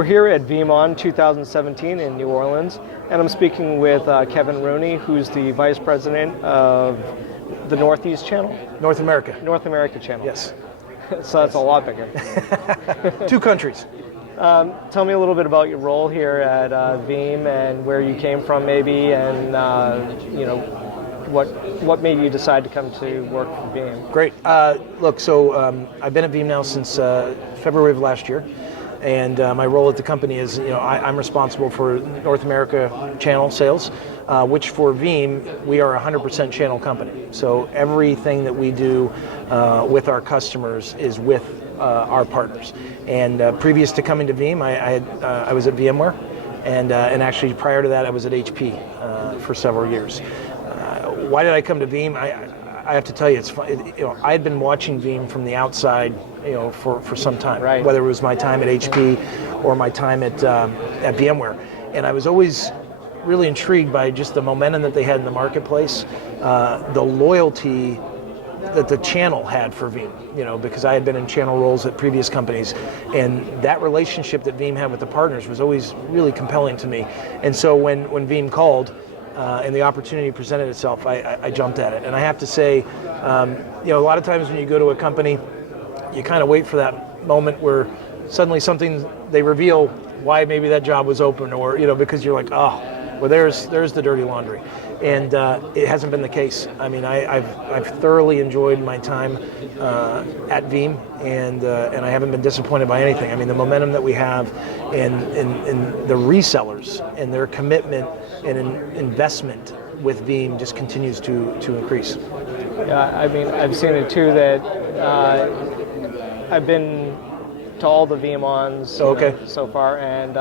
We're here at VeeamON 2017 in New Orleans, and I'm speaking with Kevin Rooney, who's the Vice President of the Northeast channel? North America. North America channel. Yes. So that's a lot bigger. 2 countries. Tell me a little bit about your role here at Veeam and where you came from maybe, and you know, what made you decide to come to work for Veeam? Great. Look, so I've been at Veeam now since February of last year, and my role at the company is, you know, I'm responsible for North America channel sales, which for Veeam, we are a 100% channel company. So everything that we do with our customers is with our partners. And previous to coming to Veeam, I was at VMware, and actually prior to that, I was at HP for several years. Why did I come to Veeam? I have to tell you, it's fun. You know, I had been watching Veeam from the outside, you know, for some time. Right. Whether it was my time at HP or my time at VMware, and I was always really intrigued by just the momentum that they had in the marketplace, the loyalty that the channel had for Veeam. You know, because I had been in channel roles at previous companies, and that relationship that Veeam had with the partners was always really compelling to me. And so when Veeam called, and the opportunity presented itself, I jumped at it. And I have to say, you know, a lot of times when you go to a company, you kind of wait for that moment where suddenly they reveal why maybe that job was open, or, you know, because you're like, oh, well, there's the dirty laundry. And it hasn't been the case. I mean, I've thoroughly enjoyed my time at Veeam, and I haven't been disappointed by anything. I mean, the momentum that we have, and the resellers and their commitment and investment with Veeam just continues to increase. Yeah, I mean, I've seen it too that I've been to all the VeeamONs so far, and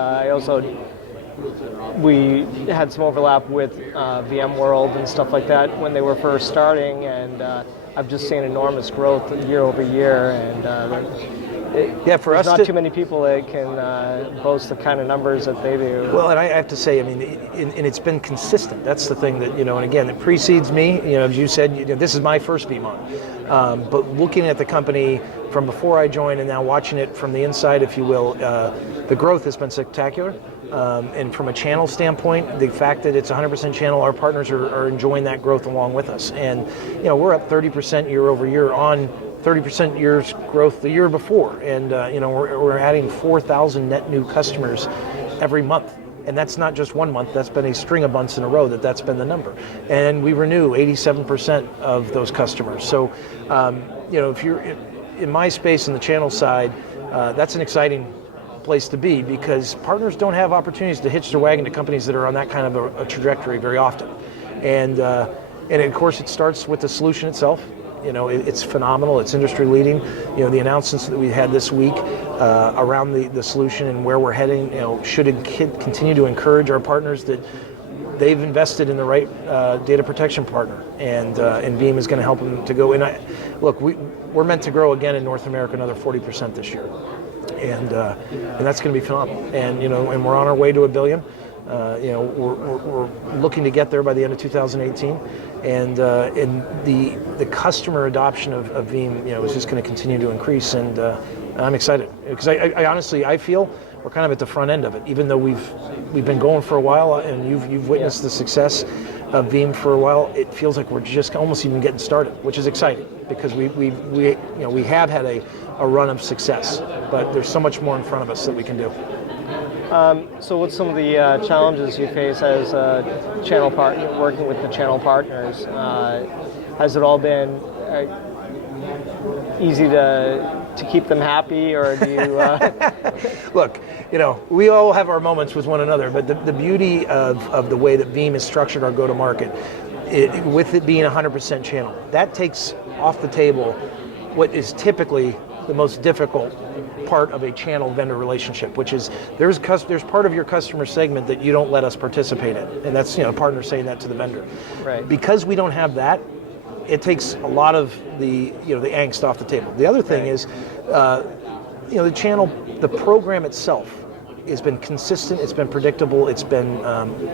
we had some overlap with VMworld and stuff like that when they were first starting, and I've just seen enormous growth year over year, and for us, there's not too many people that can boast the kind of numbers that they do. Well, and I have to say, I mean, and it's been consistent. That's the thing that, you know, and again, it precedes me. You know, as you said, you know, this is my first VeeamON. But looking at the company from before I joined and now watching it from the inside, if you will, the growth has been spectacular. And from a channel standpoint, the fact that it's 100% channel, our partners are enjoying that growth along with us. And, you know, we're up 30% year over year on 30% years growth the year before. And, you know, we're adding 4,000 net new customers every month. And that's not just one month, that's been a string of months in a row that's been the number. And we renew 87% of those customers. So, you know, if you're in my space in the channel side, that's an exciting place to be, because partners don't have opportunities to hitch their wagon to companies that are on that kind of a trajectory very often. And of course, it starts with the solution itself. You know, it's phenomenal. It's industry leading. You know, the announcements that we had this week around the solution and where we're heading, you know, should continue to encourage our partners that they've invested in the right data protection partner, and Veeam is going to help them to go. And look, we're meant to grow again in North America another 40% this year, and that's going to be phenomenal. And, you know, and we're on our way to $1 billion. You know, we're looking to get there by the end of 2018, and the customer adoption of Veeam, you know, is just going to continue to increase, and I'm excited, because I honestly feel we're kind of at the front end of it, even though we've been going for a while, and you've witnessed the success of Veeam for a while. It feels like we're just almost even getting started, which is exciting, because we have had a run of success, but there's so much more in front of us that we can do. So what's some of the challenges you face as a channel partner, working with the channel partners? Has it all been easy to keep them happy, or do you... Look, you know, we all have our moments with one another, but the beauty of the way that Veeam has structured our go-to-market, with it being 100% channel, that takes off the table what is typically the most difficult part of a channel vendor relationship, which is there's part of your customer segment that you don't let us participate in, and that's, you know, a partner saying that to the vendor. Right. Because we don't have that, it takes a lot of the angst off the table. The other thing is, you know, the channel, the program itself has been consistent, it's been predictable, it's been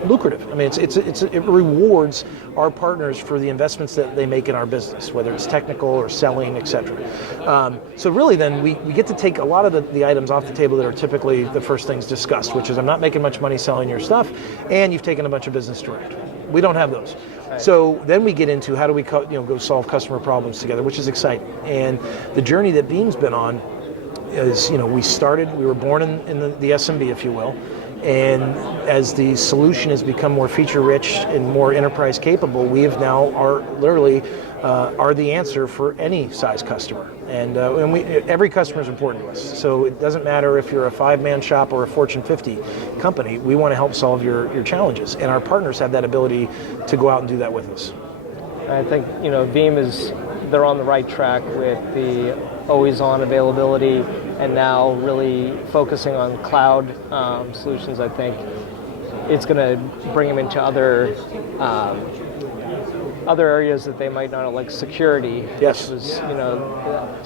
lucrative. I mean, it rewards our partners for the investments that they make in our business, whether it's technical or selling, etc. So really then we get to take a lot of the items off the table that are typically the first things discussed, which is I'm not making much money selling your stuff, and you've taken a bunch of business direct. We don't have those. Right. So then we get into how do we go solve customer problems together, which is exciting. And the journey that Veeam's been on is, we were born in the SMB, if you will, and as the solution has become more feature rich and more enterprise capable, we have now are the answer for any size customer. And every customer is important to us. So it doesn't matter if you're a 5-man shop or a Fortune 50 company, we want to help solve your challenges. And our partners have that ability to go out and do that with us. I think, Veeam they're on the right track with the always-on availability, and now really focusing on cloud solutions. I think it's going to bring them into other areas that they might not, like security. Yes. Which was,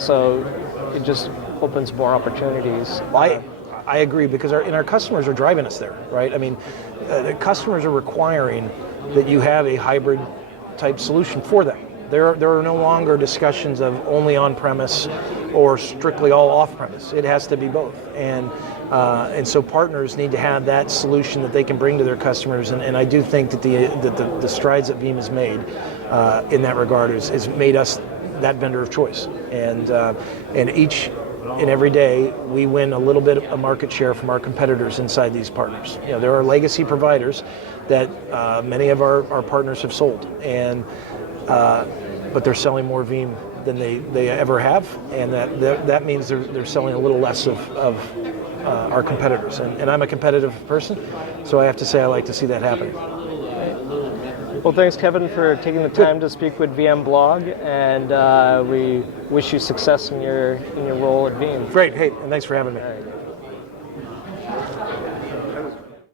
so it just opens more opportunities. I agree, because our customers are driving us there, right? I mean, the customers are requiring that you have a hybrid type solution for them. There are no longer discussions of only on-premise or strictly all off-premise. It has to be both. And so partners need to have that solution that they can bring to their customers. And I do think that the strides that Veeam has made in that regard has made us that vendor of choice. And each and every day we win a little bit of market share from our competitors inside these partners. There are legacy providers that many of our partners have sold, but they're selling more Veeam than they ever have, and that means they're selling a little less of our competitors. And I'm a competitive person, so I have to say I like to see that happen. Well, thanks, Kevin, for taking the time to speak with VMblog, and we wish you success in your role at Veeam. Great. Hey, and thanks for having me. All right.